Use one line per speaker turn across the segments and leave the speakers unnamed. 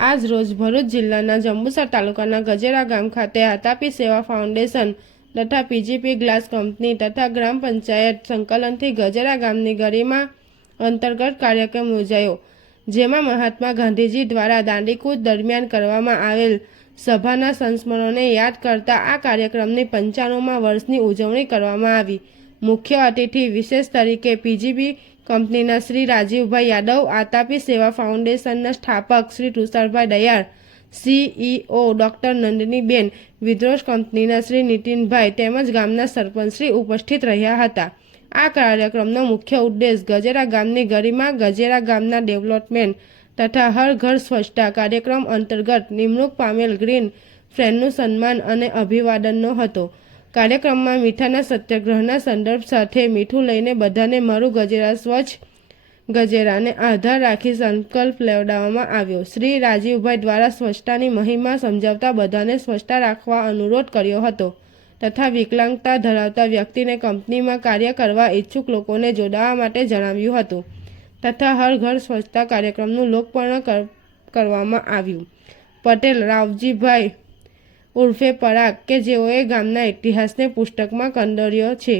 આજ રોજ ભરૂચ જિલ્લાના જંબુસર તાલુકાના ગજેરા ગામ ખાતે આતાપી સેવા ફાઉન્ડેશન તથા પીજીપી ગ્લાસ કંપની તથા ગ્રામ પંચાયત સંકલનથી ગજેરા ગામની ગરિમા અંતર્ગત કાર્યક્રમ યોજાયો, જેમાં મહાત્મા ગાંધીજી દ્વારા દાંડીકૂચ દરમિયાન કરવામાં આવેલ સભાના સંસ્મરણોને યાદ કરતા આ કાર્યક્રમની પંચાણુંમાં વર્ષની ઉજવણી કરવામાં આવી. મુખ્ય અતિથિ વિશેષ તરીકે પીજીબી કંપનીના શ્રી રાજીવભાઈ યાદવ, આતાપી સેવા ફાઉન્ડેશનના સ્થાપક શ્રી તુષારભાઈ દયાળ, સીઈઓ ડોક્ટર નંદનીબેન વિદ્રોશ કંપનીના શ્રી નીતિનભાઈ તેમજ ગામના સરપંચશ્રી ઉપસ્થિત રહ્યા હતા. આ કાર્યક્રમનો મુખ્ય ઉદ્દેશ ગજેરા ગામની ગરિમા, ગજેરા ગામના ડેવલપમેન્ટ તથા હર ઘર સ્વચ્છતા કાર્યક્રમ અંતર્ગત નિમણૂક પામેલ ગ્રીન ફ્રેન્ડનું સન્માન અને અભિવાદનનો હતો. કાર્યક્રમમાં મીઠાના સત્યાગ્રહના સંદર્ભ સાથે મીઠું લઈને બધાને મારું ગજેરા, સ્વચ્છ ગજેરાને આધાર રાખી સંકલ્પ લેવડાવવામાં આવ્યો. શ્રી રાજીવભાઈ દ્વારા સ્વચ્છતાની મહિમા સમજાવતા બધાને સ્વચ્છતા રાખવા અનુરોધ કર્યો હતો તથા વિકલાંગતા ધરાવતા વ્યક્તિને કંપનીમાં કાર્ય કરવા ઈચ્છુક લોકોને જોડાવા માટે જણાવ્યું હતું તથા હર ઘર સ્વચ્છતા કાર્યક્રમનું લોકપર્ણ કર- કરવામાં આવ્યું. પટેલ, રાવજીભાઈ ઉર્ફે પરાગ, કે જેઓએ ગામના ઇતિહાસને પુસ્તકમાં કંડર્યો છે.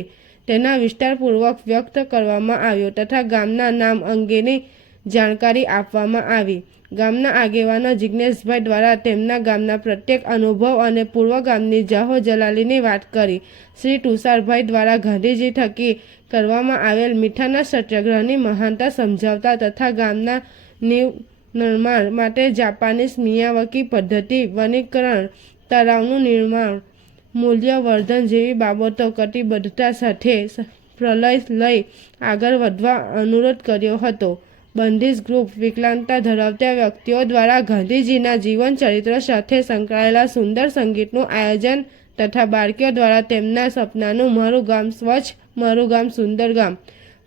તેના વિસ્તારપૂર્વક વ્યક્ત કરવામાં આવ્યો તથા ગામના નામ અંગેની જાણકારી આપવામાં આવી. ગામના આગેવાનો જિજ્ઞેશભાઈ દ્વારા તેમના ગામના પ્રત્યેક અનુભવ અને પૂર્વ ગામની જાહો જલાલીની વાત કરી. શ્રી તુષારભાઈ દ્વારા ગાંધીજી થકી કરવામાં આવેલ મીઠાના સત્યાગ્રહની મહાનતા સમજાવતા તથા ગામના નિર્માણ માટે જાપાનીઝ મિયાવકી પદ્ધતિ વનીકરણ તળાવનું નિર્માણ, મૂલ્યવર્ધન જેવી બાબતો કટિબદ્ધતા સાથે પ્રલય લઈ આગળ વધવા અનુરોધ કર્યો હતો. બંધીસ ગ્રુપ વિકલાંગતા ધરાવતા વ્યક્તિઓ દ્વારા ગાંધીજીના જીવન ચરિત્ર સાથે સંકળાયેલા સુંદર સંગીતનું આયોજન તથા બાળકીઓ દ્વારા તેમના સપનાનું મારું ગામ સ્વચ્છ, મારું ગામ સુંદર ગામ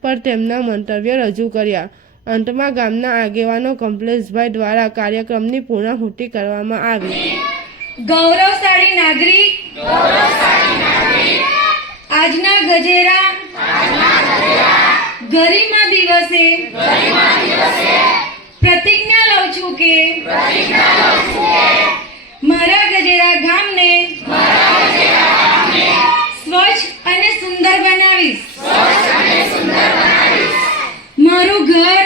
પર તેમના મંતવ્ય રજૂ કર્યા. અંતમાં ગામના આગેવાનો કમલેશભાઈ દ્વારા કાર્યક્રમની પૂર્ણાહુતિ કરવામાં આવી.
ગૌરવશાળી નાગરિક. આજના ગજેરા. ગરિમા દિવસે. પ્રતિજ્ઞા લઉં છું કે મારા ગજેરા ગામને સ્વચ્છ અને સુંદર બનાવીશ. મારું ઘર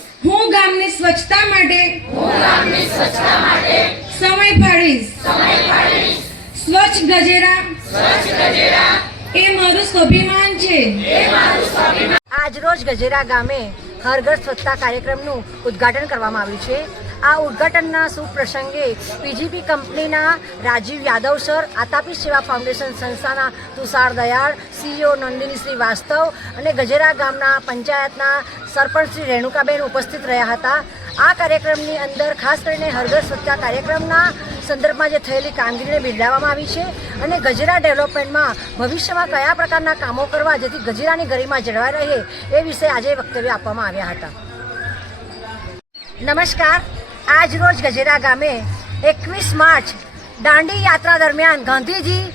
હું ગામની સ્વચ્છતા માટે સમય ફાળવીશ સ્વચ્છ ગજેરા. એ મારું સ્વાભિમાન છે.
આજ રોજ ગજેરા ગામે હર ઘર સ્વચ્છતા કાર્યક્રમનું ઉદ્ઘાટન કરવામાં આવ્યું છે. આ ઉદ્ઘાટનના શુભ પ્રસંગે પીજીપી કંપનીના રાજીવ યાદવ સર, આતાપી સેવા ફાઉન્ડેશન સંસ્થાના તુષાર દયાળ, સીઈઓ નંદિની શ્રીવાસ્તવ અને ગજેરા ગામના પંચાયતના સરપંચ શ્રી રેણુકાબેન ઉપસ્થિત રહ્યા હતા. આ કાર્યક્રમની અંદર ખાસ કરીને હરઘર સ્વચ્છતા કાર્યક્રમના સંદર્ભમાં જે થયેલી કામગીરીને બિરદાવવામાં આવી છે અને ગજરા ડેવલપમેન્ટમાં ભવિષ્યમાં કયા પ્રકારના કામો કરવા જેથી ગજરાની ગરિમા જળવાઈ રહે એ વિશે આજે વક્તવ્ય આપવામાં આવ્યા હતા. નમસ્કાર. આજ રોજ ગજેરા ગામે એકવીસ માર્ચ દાંડી યાત્રા દરમિયાન ગાંધીજી